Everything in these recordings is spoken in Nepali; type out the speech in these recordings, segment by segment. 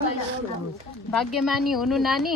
भाग्यमानी हुनु नानी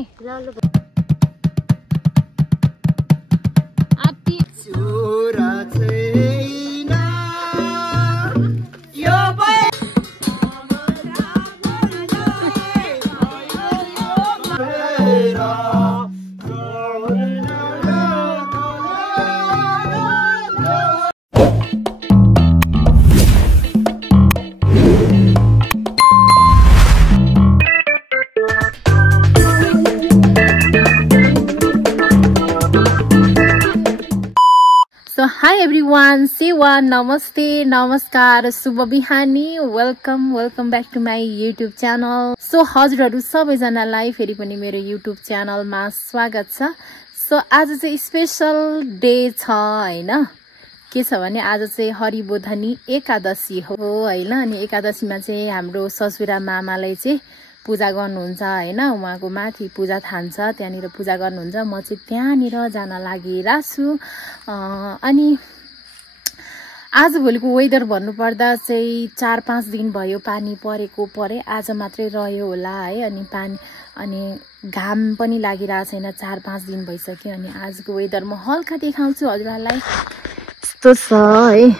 So hi everyone, Sewa, namaste, namaskar, शुभ बिहानी, welcome back to my YouTube channel. So हजुरहरु सबैजनालाई फेरि पनि मेरो YouTube channel मा स्वागत छ. So आज चाहिँ स्पेशल डे छ हैन. के छ भने आज चाहिँ हरिबोधनी एकादशी हो हैन. अनि एकादशीमा चाहिँ हाम्रो ससुरा मामालाई चाहिँ पूजा गर्नुहुन्छ हैन. उहाँको माथि पूजा थान्छ, त्यहाँनिर पूजा गर्नुहुन्छ. म चाहिँ त्यहाँनिर जान लागिराछु. अनि आज भोलिको वेदर भन्नुपर्दा चाहिँ 4-5 दिन भयो पानी परेको आज मात्रै रह्यो होला है. अनि घाम पनि लागिरहेको छैन, 4-5 दिन भइसक्यो. अनि आजको वेदर म हल्का देखाउँछु हजुरहरुलाई. यस्तो छ है,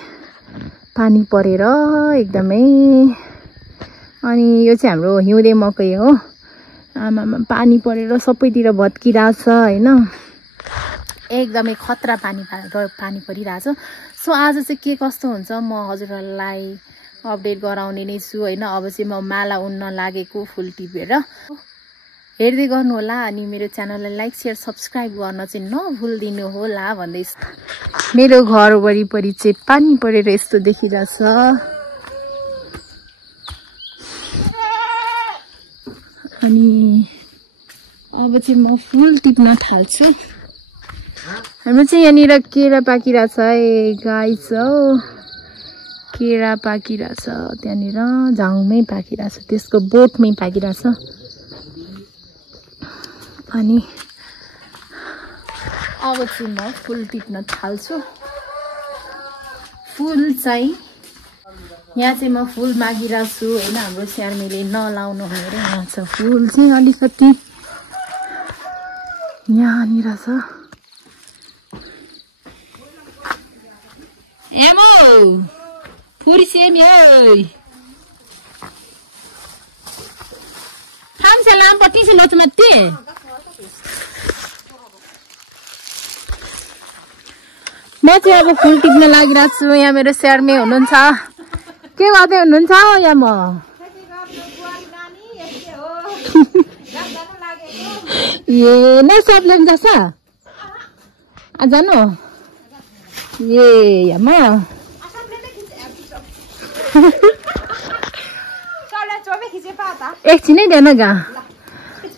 पानी परेर एकदमै. अनि यो चाहिँ हाम्रो हिउँदे मकै हो. आमामा पानी परेर सबैतिर भत्किरहेछ हैन. एकदमै खतरा पानी परिरहेछ. सो आज चाहिँ के कस्तो हुन्छ म हजुरहरुलाई अपडेट गराउने नै छु हैन. अब चाहिँ म माला उन्न लागेको फुल टिपेर हेर्दै गर्नु होला. अनि मेरो च्यानललाई लाइक शेयर सब्स्क्राइब गर्न चाहिँ नभुल्दिनु होला भन्दै. मेरो घर वरिपरि चाहिँ पानी परेर यस्तो देखिरहेछ. अनि अब चाहिँ म फुल टिप्न थाल्छु. हाम्रो चाहिँ यहाँनिर केरा पाकिरहेछ है गाइस हो. केरा पाकिरहेछ त्यहाँनिर झाउमै पाकिरहेछ, त्यसको बोटमै पाकिरहेछ. अनि अब चाहिँ म फुल टिप्न थाल्छु. फुल चाहिँ यहाँ चाहिँ म फुल मागिरहेको छु हैन. हाम्रो स्यार्मीले नलाउनु भनेर यहाँ छ फुल चाहिँ अलिकति यहाँनिर छ. एमो फुरी सेमी है खान्छ लामपट्टि से लोचमाते. म चाहिँ अब फुल टिप्न लागिरहेको छु. यहाँ मेरो स्यार्मी हुनुहुन्छ. के गर्दै हुनुहुन्छ यहाँ? म ए नै सबले जान्छ जानु ए म एकछिनै देन गा.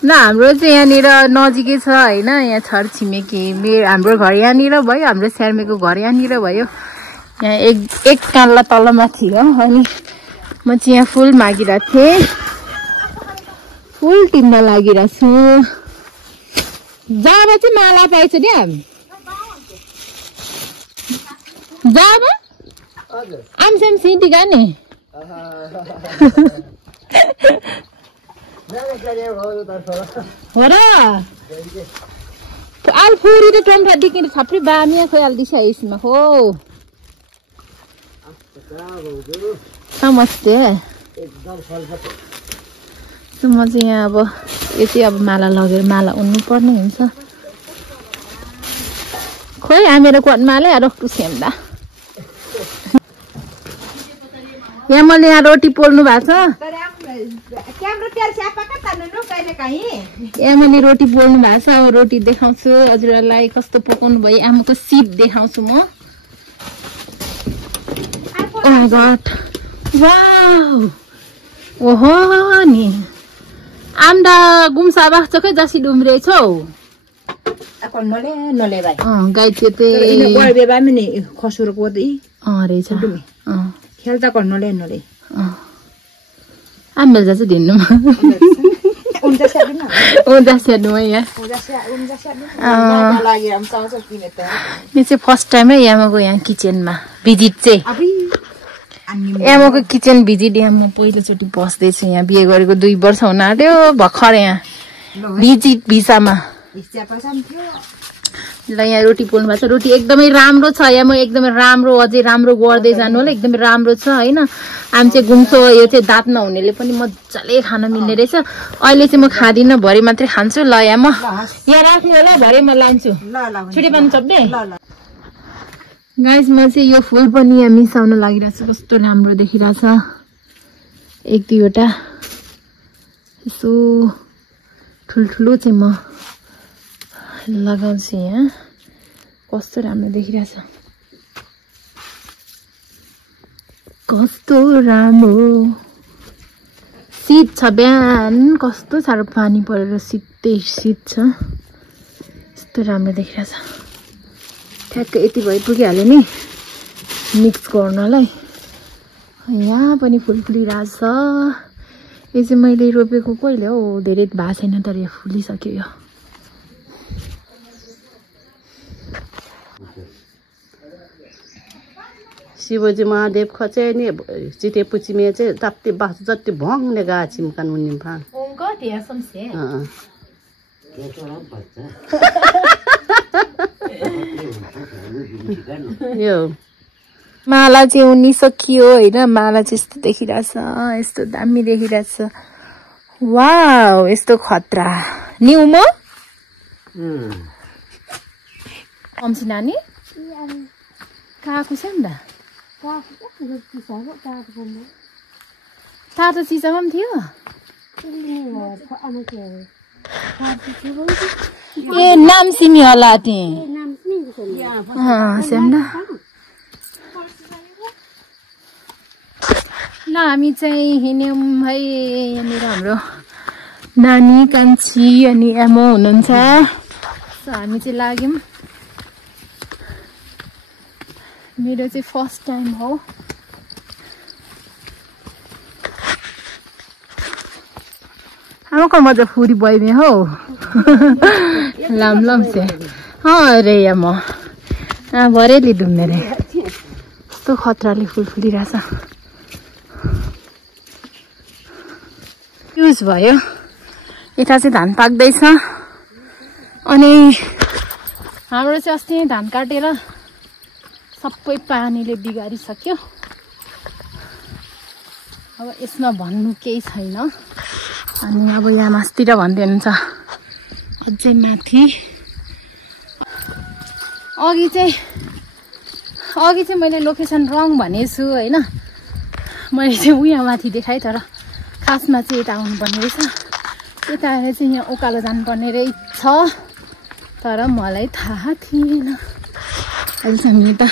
ल हाम्रो चाहिँ यहाँनिर नजिकै छ हैन. यहाँ छर छिमेकी हाम्रो घर यहाँनिर भयो, हाम्रो स्यार्मीको घर यहाँनिर भयो. यहाँ एक कान्ला तलमाथि हो. अनि म चाहिँ यहाँ फुल मागिरहेको थिएँ, फुल टिप्न लागिरहेको छु. जब चाहिँ माला पाइन्छ नि हामी जब आमसेम सिटी गाने हो र आलफुरी र टम्फादेखि थप्रै बामिया खोइहाल्दैछ यसमा हो. नमस्ते. म चाहिँ यहाँ अब यो चाहिँ अब माला लगेर माला उन्नु पर्ने हुन्छ. खोइ हामीहरू कोटमाले रोक्टु सेम्दा. यहाँ मैले यहाँ रोटी पोल्नु भएको छ. यहाँ मैले रोटी पोल्नु भएको छ. अब रोटी देखाउँछु हजुरहरूलाई कस्तो पकाउनु भयो. आमाको सिप देखाउँछु म. ओ माय गॉड वाउ ओहो नि आम्दा गुम्सा बाख्छ खै जसी डुम्रे छौ. Con nó le vai. Gai chete. Ini gua beba mini khosur ko di. Recha. Khelta con nó le. Ambil jasa dinnu. Unda siap dina. Unda siap dua ya. Unda siap dina. Lagi am tahu so kini teh. Ini चाहिँ फर्स्ट टाइम है यहाँ गएको यहाँ किचनमा भिजिट चाहिँ. Abi एमोको किचन भिजिट यहाँ म पहिलोचोटि बस्दैछु यहाँ बिहे गरेको 2 वर्ष हुन आँट्यो भर्खर यहाँ भिजिट भिसामा ल यहाँ रोटी पोल्नु भएको छ रोटी एकदमै राम्रो छ यहाँ म एकदमै राम्रो अझै राम्रो गर्दै जानु होला एकदमै राम्रो छ हैन हामी चाहिँ घुम्छो यो चाहिँ दाँत नहुनेले पनि मजाले खान मिल्ने रहेछ अहिले चाहिँ म खादिनँ भरे मात्रै खान्छु ल यहाँ म यहाँ राख्नु होला भरे म लान्छु छुटे पानी चप्ने गाइस म चाहिँ यो फुल पनि यहाँ मिसाउन लागिरहेको छु कस्तो राम्रो देखिरहेछ 1-2 वटा यसो ठुल्ठुलो चाहिँ म लगाउँछु यहाँ कस्तो राम्रो देखिरहेछ कस्तो राम्रो शीत छ बिहान कस्तो साह्रो पानी परेर शीतै शीत छ कस्तो राम्रो देखिरहेछ ठ्याक्क यति भइ पुगिहाल्यो नि मिक्स गर्नलाई यहाँ पनि फुल फुलिरहेछ यो चाहिँ मैले रोपेको कहिले हो धेरै भएको छैन तर यो फुलिसक्यो यो शिवजी महादेव खचे नि चिते पुची में चाहिँ ताप्ती बास जति भङ्ने गाछि मकान मुनि भा ओंका तिया समसे यो माला चाहिँ उनिसकियो हैन माला चाहिँ यस्तो देखिरहेछ यस्तो दामी देखिरहेछ वाउ यस्तो खतरा न्यू म अम्सी नानी काको छ नि तातो चिसामा पनि थियो ए नाम सिमी होला त्यही ल हामी चाहिँ हिँड्यौँ है यहाँनिर हाम्रो नानी कान्छी अनि एमो हुनुहुन्छ हामी चाहिँ लाग्यौँ मेरो चाहिँ फर्स्ट टाइम हो आमाको मजा फुरी बई में हो लाम से हाँ रे या म भरे लिदुम मेरे कस्तो खतराले फुल फुलिरहेछ युज भयो यता चाहिँ धान पाक्दैछ अनि हाम्रो चाहिँ अस्ति धान काटेर सबै पानीले बिगारिसक्यो अब यसमा भन्नु केही छैन अनि अब यहाँ मास्तिर भन्दै हुनुहुन्छ अझै माथि अघि चाहिँ मैले लोकेसन रङ भनेछु हैन मैले चाहिँ उहाँ माथि देखाएँ तर खासमा चाहिँ यता आउनुपर्ने रहेछ यता आएर चाहिँ यहाँ उकालो जानुपर्ने रहेछ तर मलाई थाहा थिएन अहिले चाहिँ हामी यता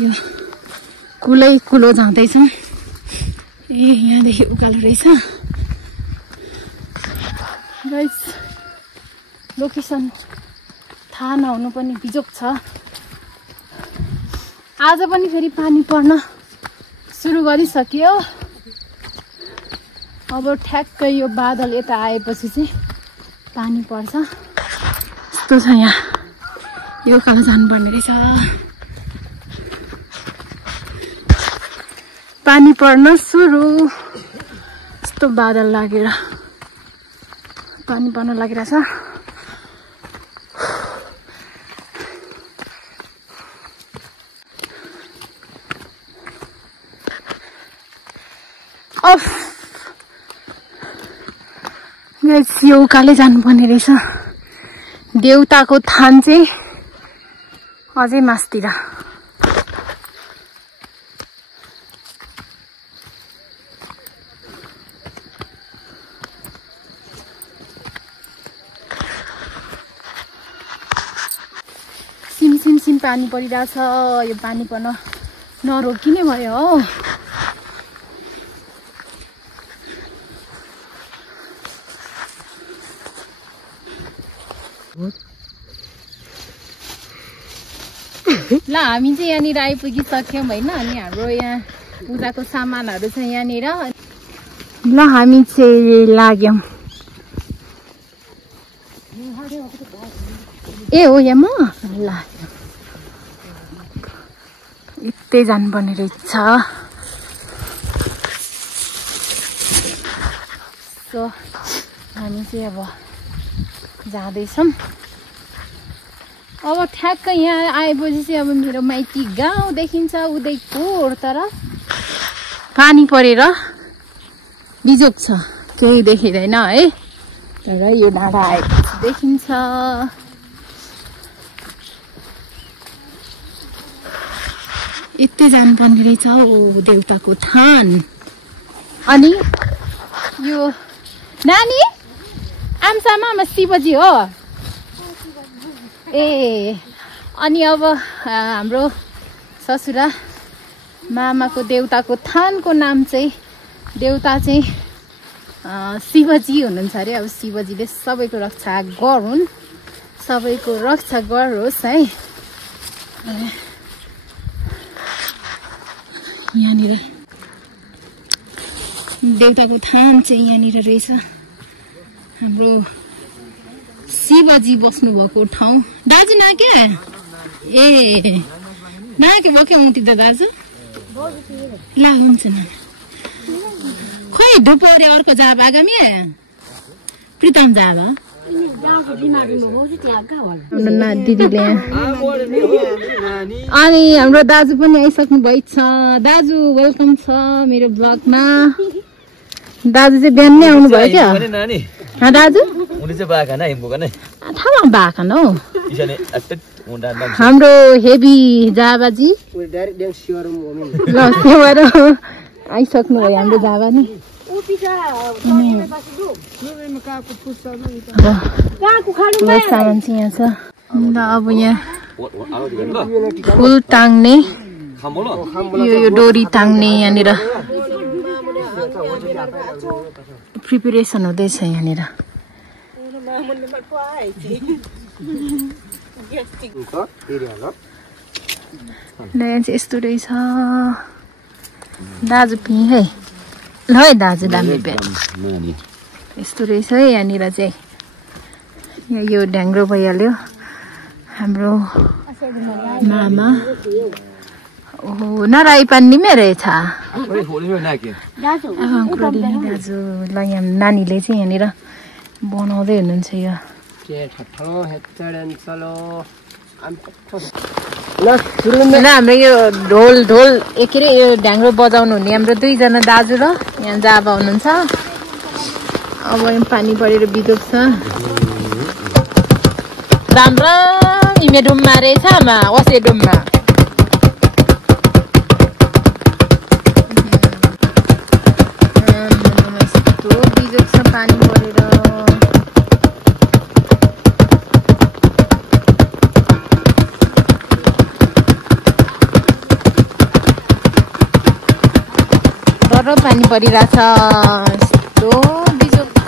यो कुलो जाँदैछौँ ए यहाँदेखि उकालो रहेछ गाइस लोकेसन थाहा नहुनु पनि बिजोग छ आज पनि फेरि पानी पर्न सुरु गरिसक्यो अब ठ्याक्कै यो बादल यता आएपछि चाहिँ पानी पर्छ यस्तो छ यहाँ यो उकालो जानुपर्ने रहेछ पानी पर्न सुरु यस्तो बादल लागेर पानी पर्न लागिरहेछ अफ यो उकालै जानुपर्ने रहेछ देउताको थान चाहिँ अझै मास्तिर सिम पानी परिरहेछ यो पानी पर्न नरोकिने भयो हो ल हामी चाहिँ यहाँनिर आइपुगिसक्यौँ होइन अनि हाम्रो यहाँ पूजाको सामानहरू छ यहाँनिर ल हामी चाहिँ लाग्यौँ ए हो यहाँ म ल यतै जानुपर्ने रहेछ सो हामी चाहिँ अब जाँदैछौँ अब ठ्याक्क यहाँ आएपछि चाहिँ अब मेरो माइती गाउँ देखिन्छ उदयपुर तर पानी परेर बिजोक छ केही देखिँदैन है तर यो डाँडा आएपछि देखिन्छ यतै जानुपर्ने रहेछ ओ देउताको थान अनि यो नानी आमसामा शिवजी हो ए अनि अब हाम्रो ससुरा मामाको देउताको थानको नाम चाहिँ देउता चाहिँ शिवजी हुनुहुन्छ अरे अब शिवजीले सबैको रक्षा गरून् सबैको रक्षा गरोस् है यहाँनिर देउताको थान चाहिँ यहाँनिर रहेछ हाम्रो शिवजी बस्नु भएको ठाउँ दाजु न क्या ए न के भयो क्या उति त दाजु ला हुन्छ न खै ढुप अरे अर्को जाब आगामी प्रितम जाब दिदीले अनि हाम्रो दाजु पनि आइसक्नु भएछ दाजु वेलकम छ मेरो ब्लगमा दाजु चाहिँ बिहान नै आउनु भयो क्या दाजु थाहा बाखन हौ हाम्रो हेभी जाबाजी ल सेवारो आइसक्नु भयो हाम्रो जाबा नै सामान चाहिँ यहाँ छ अन्त अब यहाँ फुल टाङ्ने यो डोरी टाङ्ने यहाँनिर प्रिपेरेसन हुँदैछ यहाँनिर यहाँ चाहिँ यस्तो रहेछ दाजु पिँ है ल है दाजु दामी पेट यस्तो रहेछ है यहाँनिर चाहिँ यहाँ यो ढ्याङ्ग्रो भइहाल्यो हाम्रो मामा ओहो नराई पानीमै रहेछ दाजु ल यहाँ नानीले चाहिँ यहाँनिर बनाउँदै हुनुहुन्छ यो हाम्रो यो ढोल के अरे यो ढ्याङ्ग्रो बजाउनु हुने हाम्रो दुईजना दाजु र यहाँ जाबा हुनुहुन्छ अब यहाँ पानी परेर बिजोक छ राम्रो इमे डुममा रहेछ आमा वसे डुममा बिजोक छ पानी परेर पानी परिरहेछ यस्तो बिजोक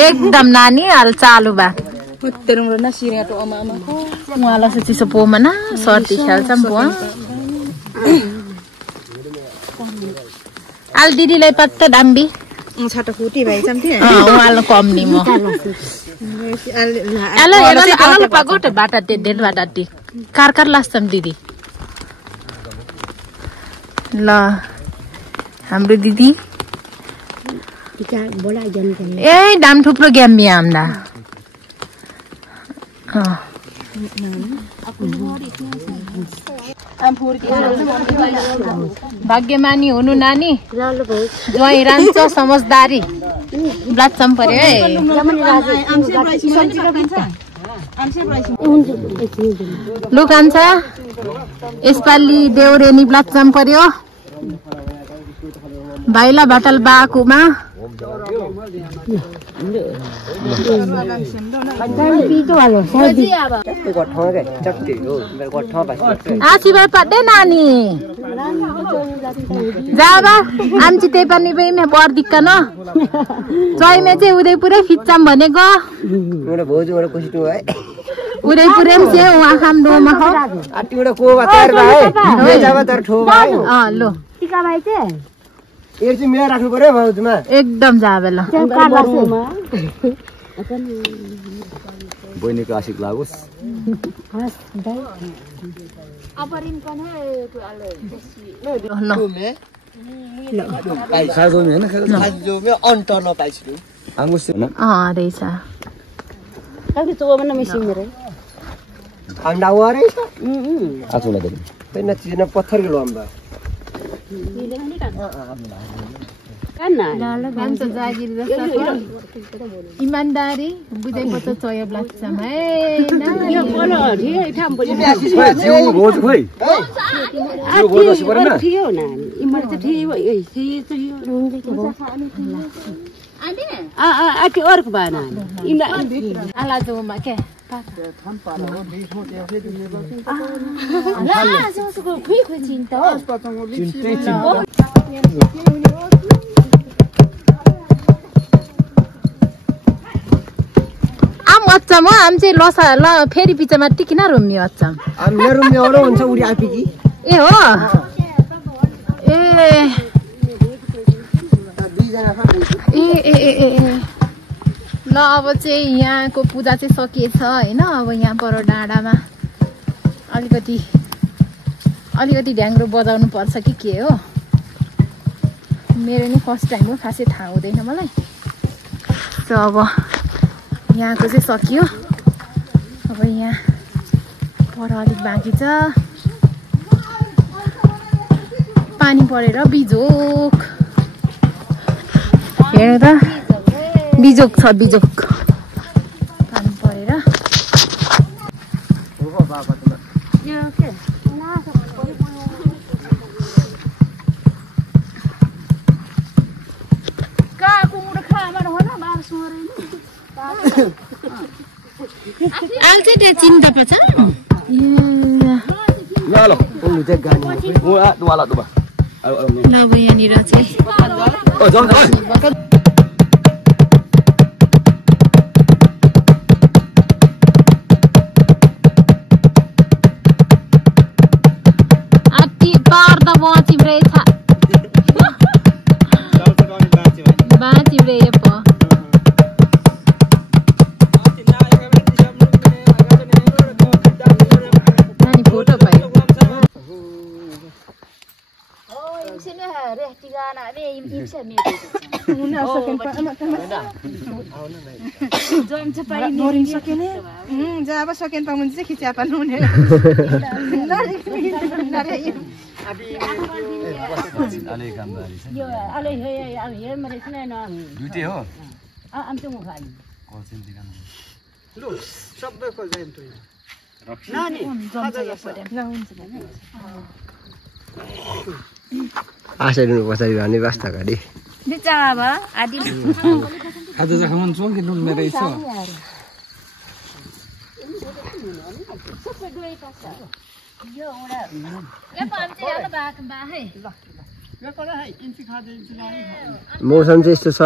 एकदम नानी हाल चालू बा terung rena sirnya to ama ama ngala seci sepo mana sorti khel champo al didi lai patta dambi छाटो फुटी भाइ समथे उहाँलाई कम नि म आलो पागोट बाटाटे डेल बाटाटे कार लास्तम दिदी ल हाम्रो दिदी ए दाम थुप्रो ग्याम्मी आम्दा भाग्यमानी हुनु नानी ज्वाइँ रान्छ समझदारी ब्लाचम पर्यो है लु कान्छ यसपालि देउरेनी ब्लाचम पर्यो भाइला भाटल बाकुमा आशीर्वाद पड्डे नानी जाबा आमची ते पनि बेमे बर दिक्कन चैमे चाहिँ उदयपुरै फिच्चाम भनेको उदयपुरै से उहाँ खामडोमा हो आटीवटा कोबा तयार भए ले जाबा तर ठो भए लो टिका भाइ चाहिँ एयर चाहिँ मिला राख्नु पर्यो भाउजूमा एकदम जाबे ल बहिनीको आशिक लागोस् अंडा हुआ रे चीज पत्थर के लंबा इमानदारी बुझेको त चय लाग्छम है अच्चम हो आम चाहिँ लसा ल फेरि पिछामा टिकिन रुम्ने अच्चम हामीले रुम्ने अरू हुन्छ उडी आइपुगी ए हो ए ल अब चाहिँ यहाँको पूजा चाहिँ सकिएछ होइन अब यहाँ पर डाँडामा अलिकति ढ्याङ्ग्रो बजाउनु पर्छ कि के हो मेरो नि फर्स्ट टाइम हो खासै थाहा हुँदैन मलाई त अब यहाँको चाहिँ सकियो अब यहाँ पर अलिक बाँकी छ पानी परेर बिजोक हेर्नु त बिजोक छ बिजोक पानी परेर आल्छ त्यहाँ चिन्ता पर्छ ल अब यहाँनिर चाहिँ अति पर्दा बाँचिम रहेछ बाँचिम रे जब सकेन पाउनु चाहिँ खिच्या पाल्नु हुने आशा पछाडि भन्ने वास्ता गरी आज जखामन चोक के डुल्ने रहेछ मौसम चाहिँ यस्तो छ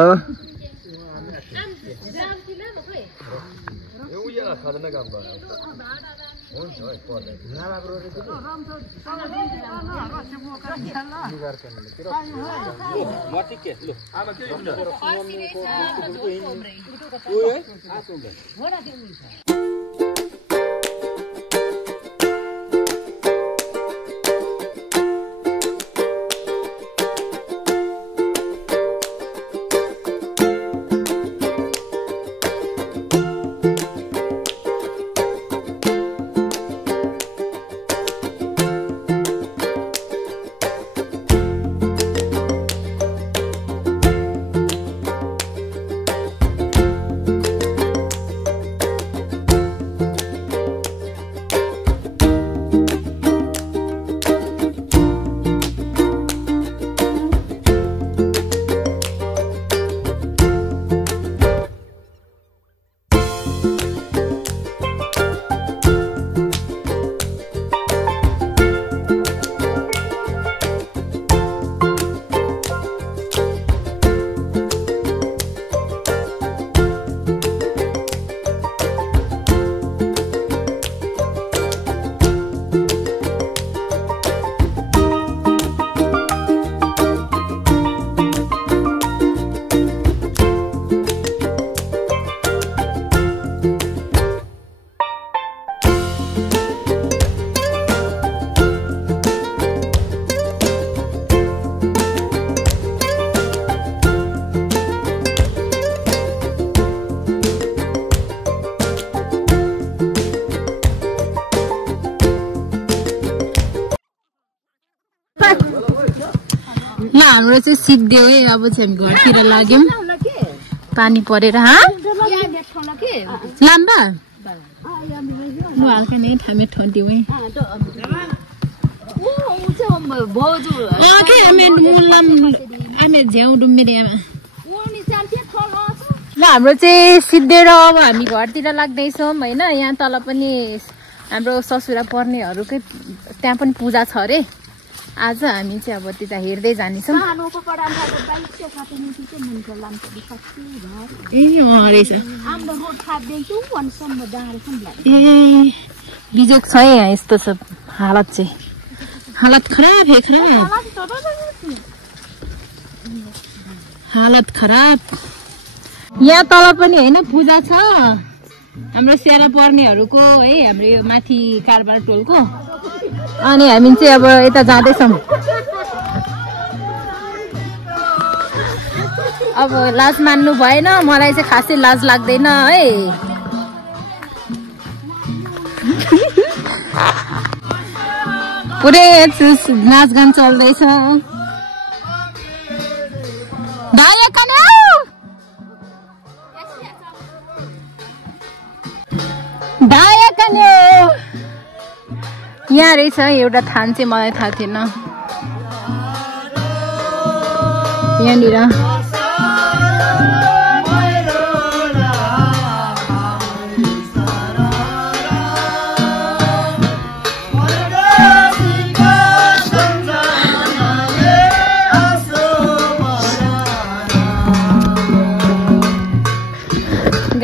हाम्रो चाहिँ सिक्दियो है अब चाहिँ हामी घरतिर लाग्यौं पानी परेर लाम्बा म हल्का नै थामे ठन्टिउ है ओके हामी मुल्लम हामी झ्याउ डुम्बेरे आमा ल हाम्रो चाहिँ सिद्धेर अब हामी घरतिर लाग्दैछौँ हैन यहाँ तल पनि हाम्रो ससुरा पर्नेहरुकै त्यहाँ पनि पूजा छ रे आज हामी चाहिँ अब त्यता हेर्दै जानेछौँ ए रहेछ ए बिजोक छ है यस्तो छ हालत चाहिँ हालत खराब है खराब हालत खराब यहाँ तल पनि हैन पूजा छ हाम्रो सेरा पर्नेहरुको है हाम्रो यो माथि कारबार टोलको अनि हामी चाहिँ अब यता जाँदैछौँ अब लाज मान्नु भएन मलाई चाहिँ खासै लाज लाग्दैन है पुरै नाचगान चल्दैछ यहाँ रहेछ एउटा थान चाहिँ मलाई थाहा थिएन यहाँनिर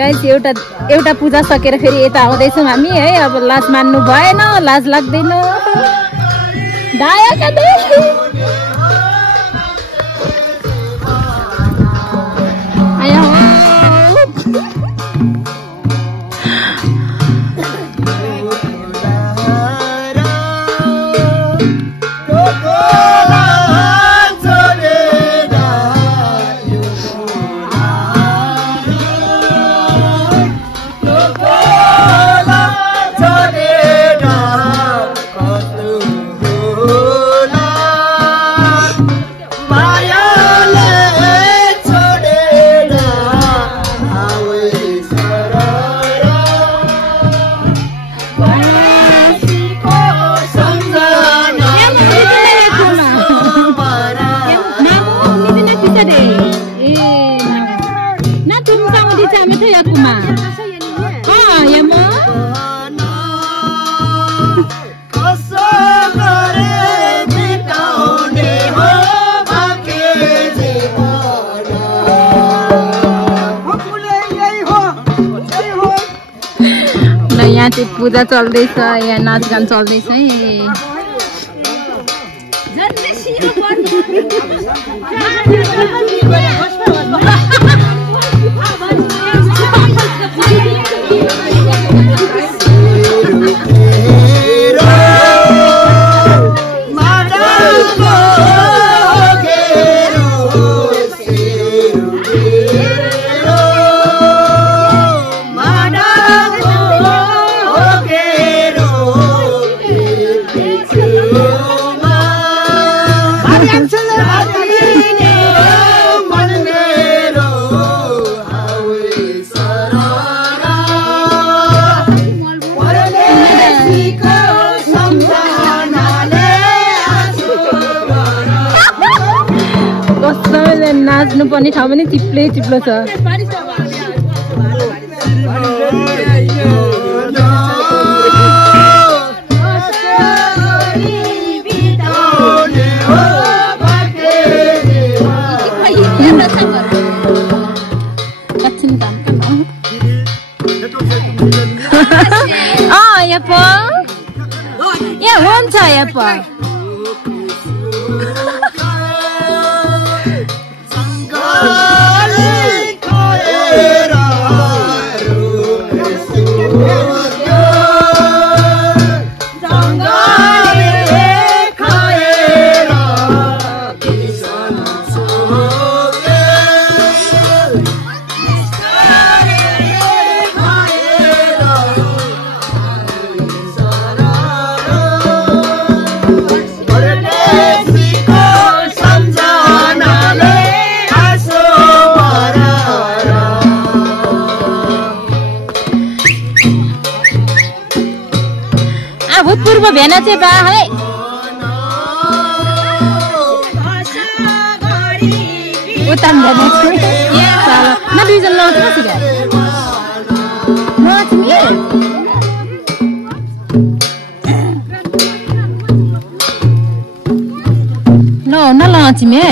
गाइस एउटा पूजा सकेर फेरि यता आउँदैछौँ हामी है अब लाज मान्नु भएन लाज लाग्दैन यहाँ चाहिँ पूजा चल्दैछ, यहाँ नाचगान चल्दैछ है। नाच्नु पर्ने ठाउँ पनि चिप्लो चिप्लो छ। यहाँ हुन्छ यहाँ भूतपूर्व भेना चाहिँ बा है उता भेना न दुईजना लाउँछ कसरी ल न लाउँछ मे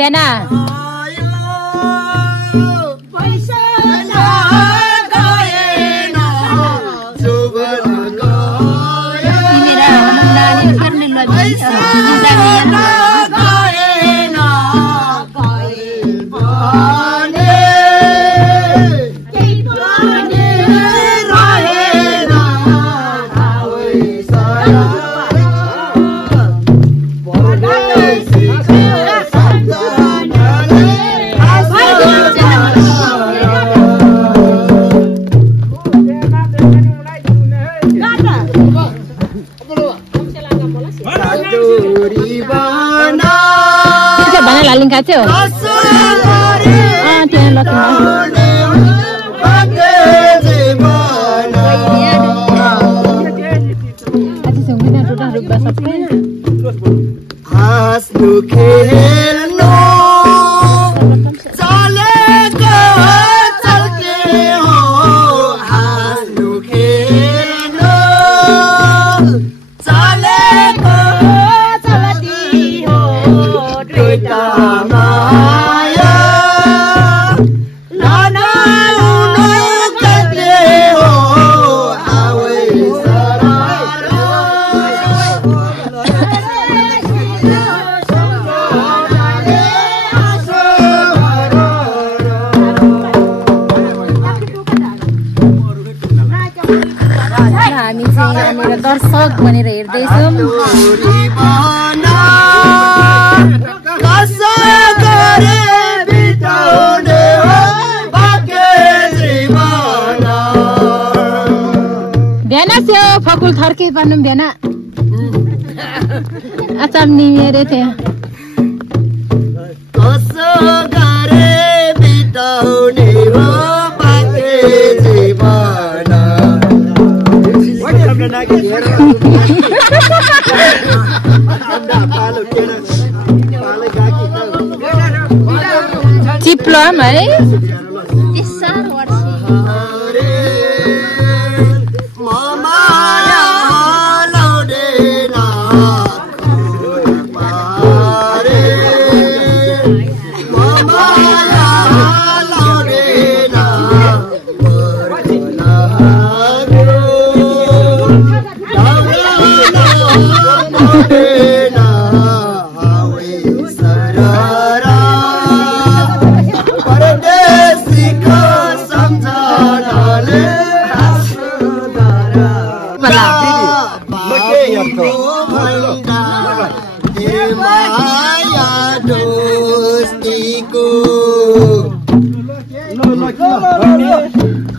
भेना लालिङ खाथ्यो त्यहाँ हामी चाहिँ यहाँनिर दर्शक भनेर हेर्दैछौँ। भ्याना स्यो फकुल थर्के पार्नु भ्याना अचाम्नी मेरे थिए चिप्लम है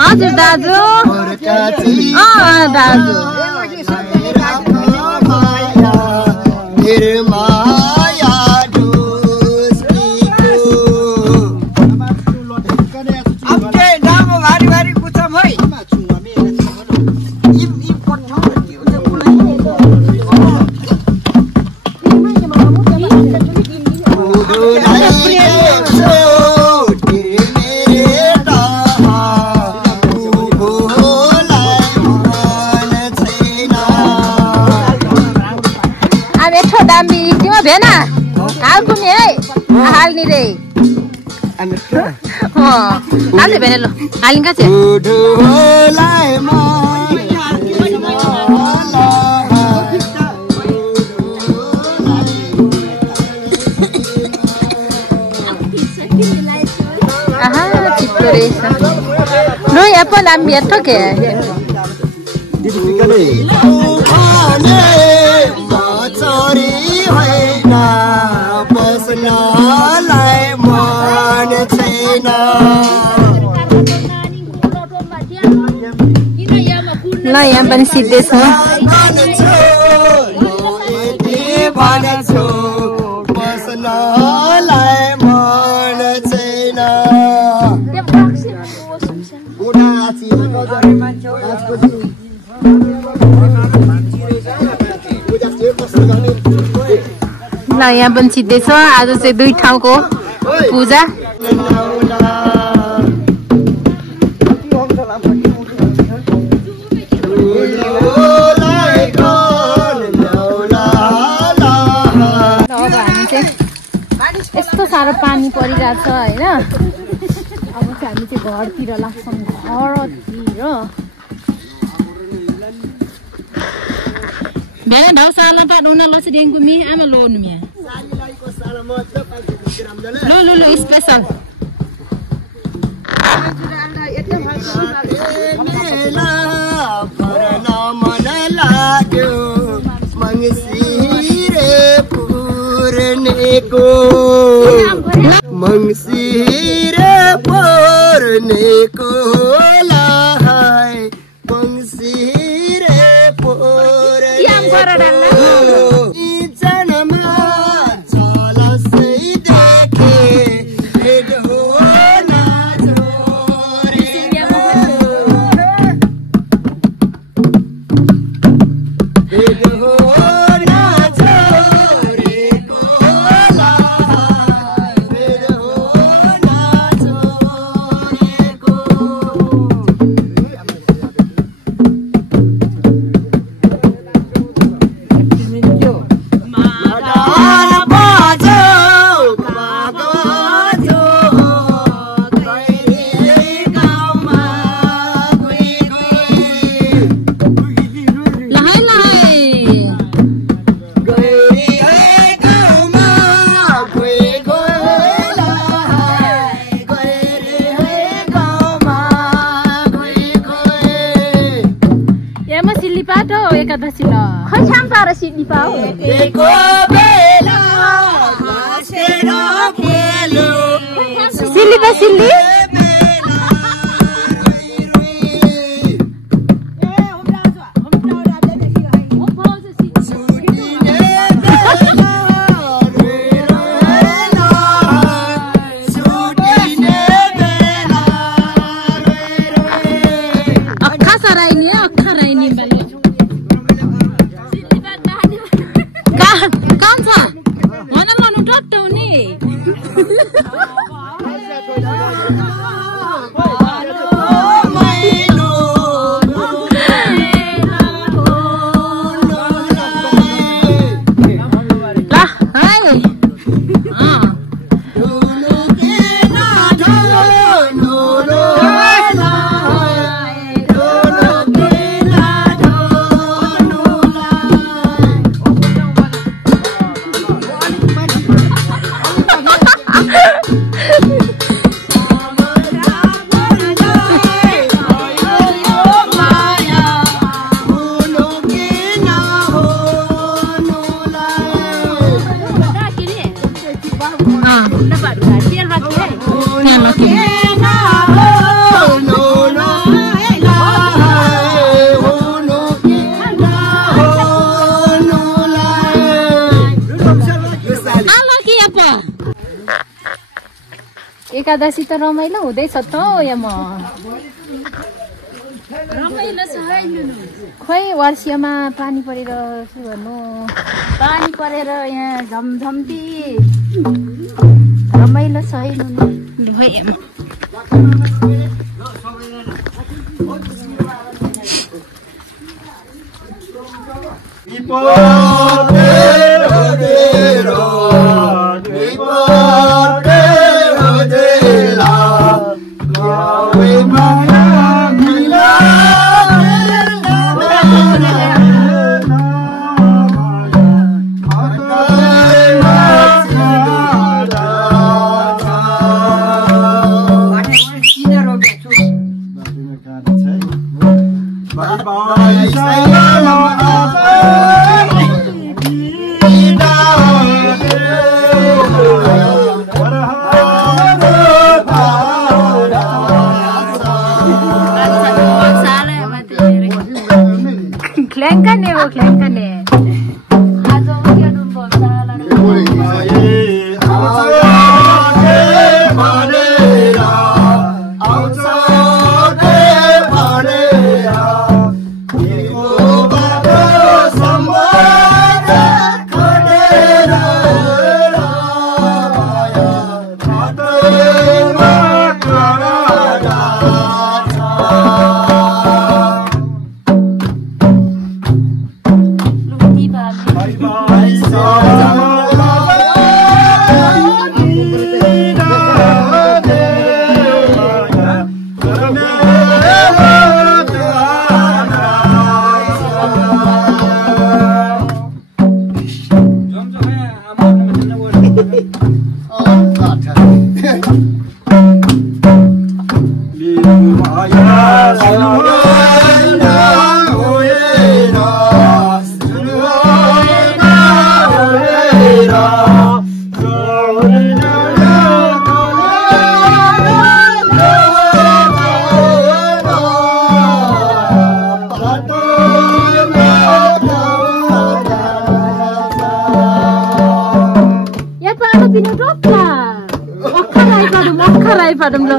हजुर दाजु दाजु भेना हाल्छु नि है हाल्ने रे हाल्ने भेना ल हालिन्छ चाहिँ आहा चिप्लो रहेछ ल यहाँ पनि हामी हेर्छ के ल यहाँ पनि सिद्धै छ ल यहाँ पनि सिद्धै छ आज चाहिँ दुई ठाउँको पूजा यस्तो साह्रो पानी परिरहेछ होइन अब चाहिँ हामी चाहिँ घरतिर लाग्छौँ घरतिर भ्यान ढाउसाला पाट उना लोसी डेङ्गु मी आमा लोन मिया लो स्पेशल मंगसिरे पोरनेको लाहाय मंगसिरे पोरनेको जनमा झलसै देखे हेडो ना छोरे हेडो सिडनी पाट हो एकादशी ल खै छाम पार सिडनी पाओ एको बेला हाँसेर खेल्यो सिल्ली बा सिल्ली एकादशी त रमाइलो हुँदैछ त यहाँ खोइ वर्षियामा पानी परेर के गर्नु पानी परेर यहाँ झमझम्ती रमाइलो छ है नुनु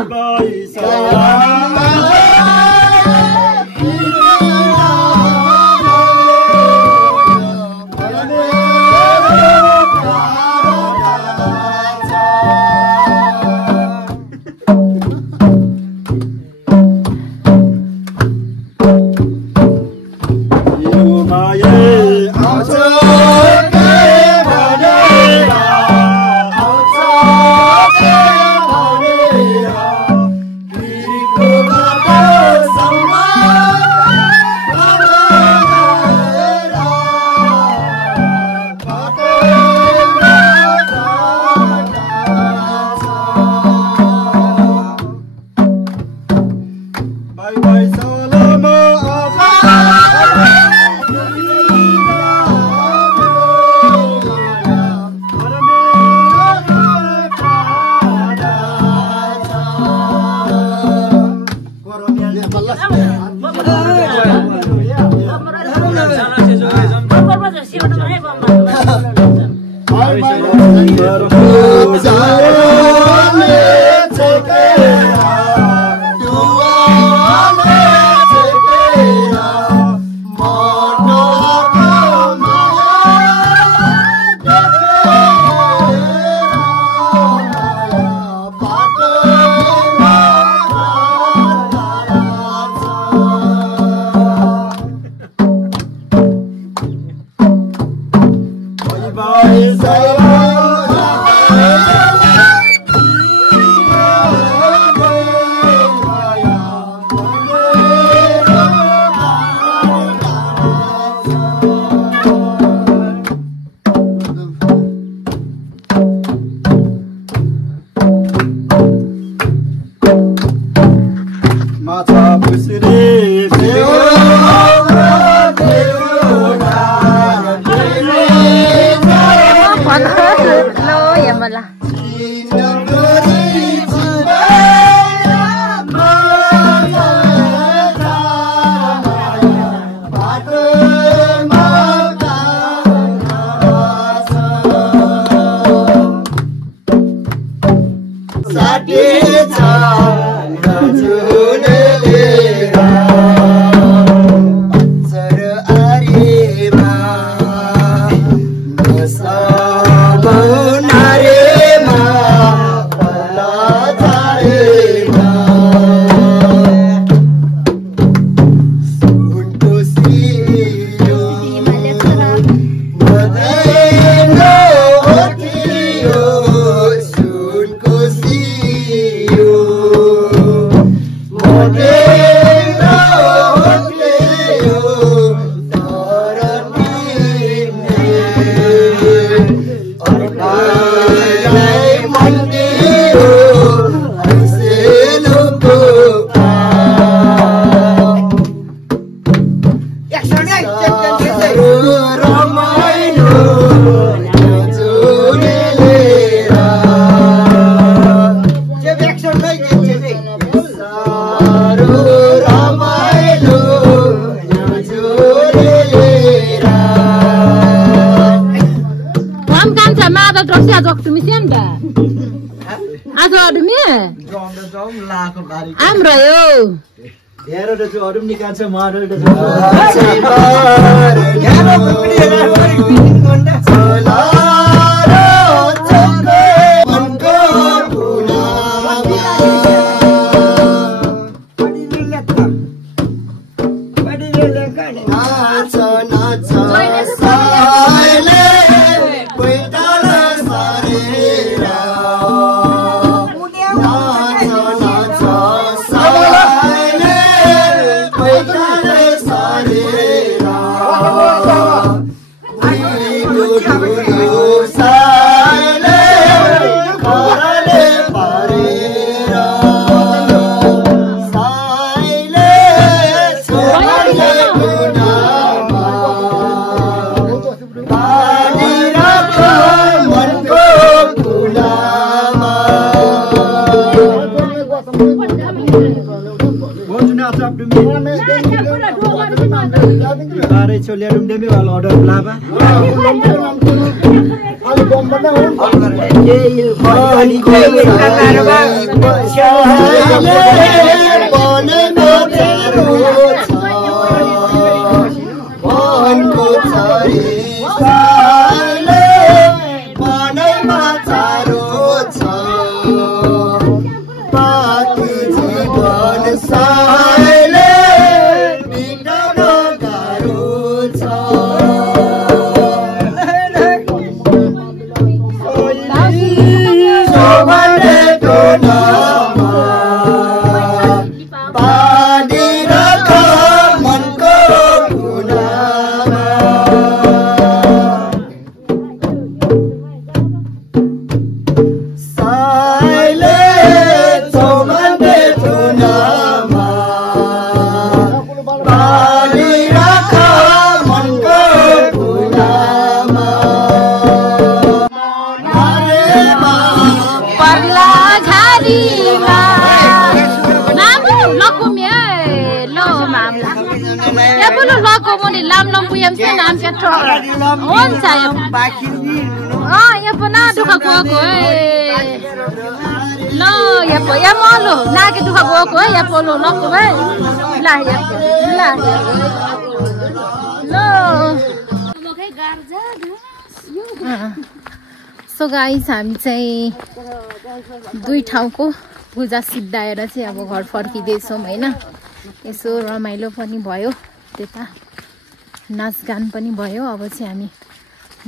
सो गाइस हामी चाहिँ दुई ठाउँको पूजा सिद्धाएर चाहिँ अब घर फर्किँदैछौँ होइन। यसो रमाइलो पनि भयो, त्यता नाचगान पनि भयो। अब चाहिँ हामी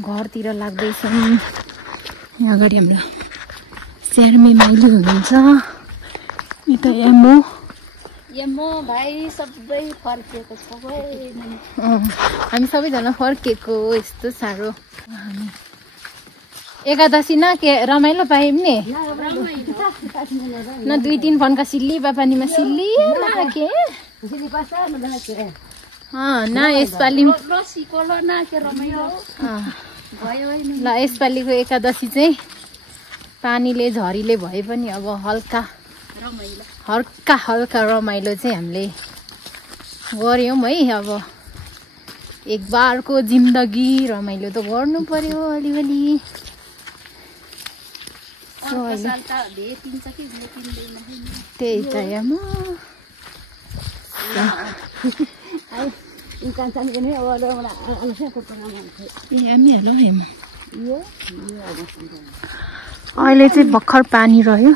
घरतिर लाग्दैछौँ। यहाँ अगाडि हाम्रो स्यार्मी माइली हुनुहुन्छ, यता यमो भाइ सबै फर्किएको छ। हामी सबैजना फर्किएको। यस्तो साह्रो हामी एकादशी न के रमाइलो पायौँ नि न। 2-3 फन्का सिल्ली पानीमा सिल्ली के न यसपालि ल यसपालिको एकादशी चाहिँ पानीले झरीले भए पनि अब हल्का हल्का रमाइलो चाहिँ हामीले गऱ्यौँ है। अब एक बारको जिन्दगी रमाइलो त गर्नु पर्यो अलिअलि। त्यही त हेमा अहिले चाहिँ भर्खर पानी रह्यो।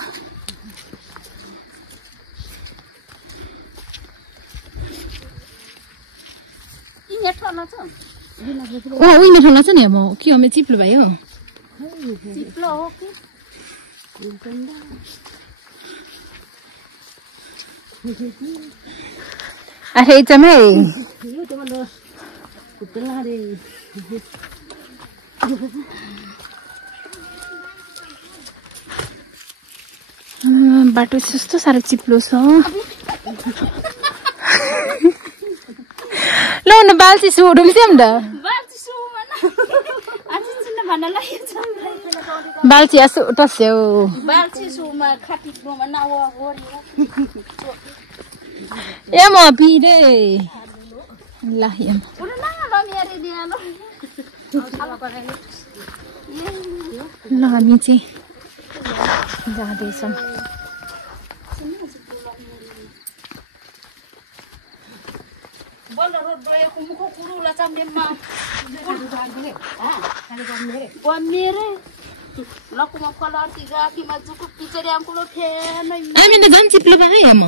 उइने ठाउँमा छ नि म के हो मेरो चिप्लो भयो चिप्लो हो कि अरे चमै बाटो कस्तो साह्रो चिप्लो छ। ल न बाल्ची सुडुम चाहिँ त बाल्ची असो टस्यो ए म पिरे ल यहाँ ल हामी चाहिँ जाँदैछौँ। हामी त झन् चिप्लो पाएँ म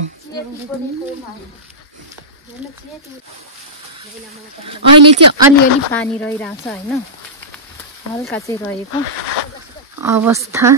अहिले चाहिँ अलिअलि पानी रहिरहेछ होइन हल्का चाहिँ रहेको अवस्था।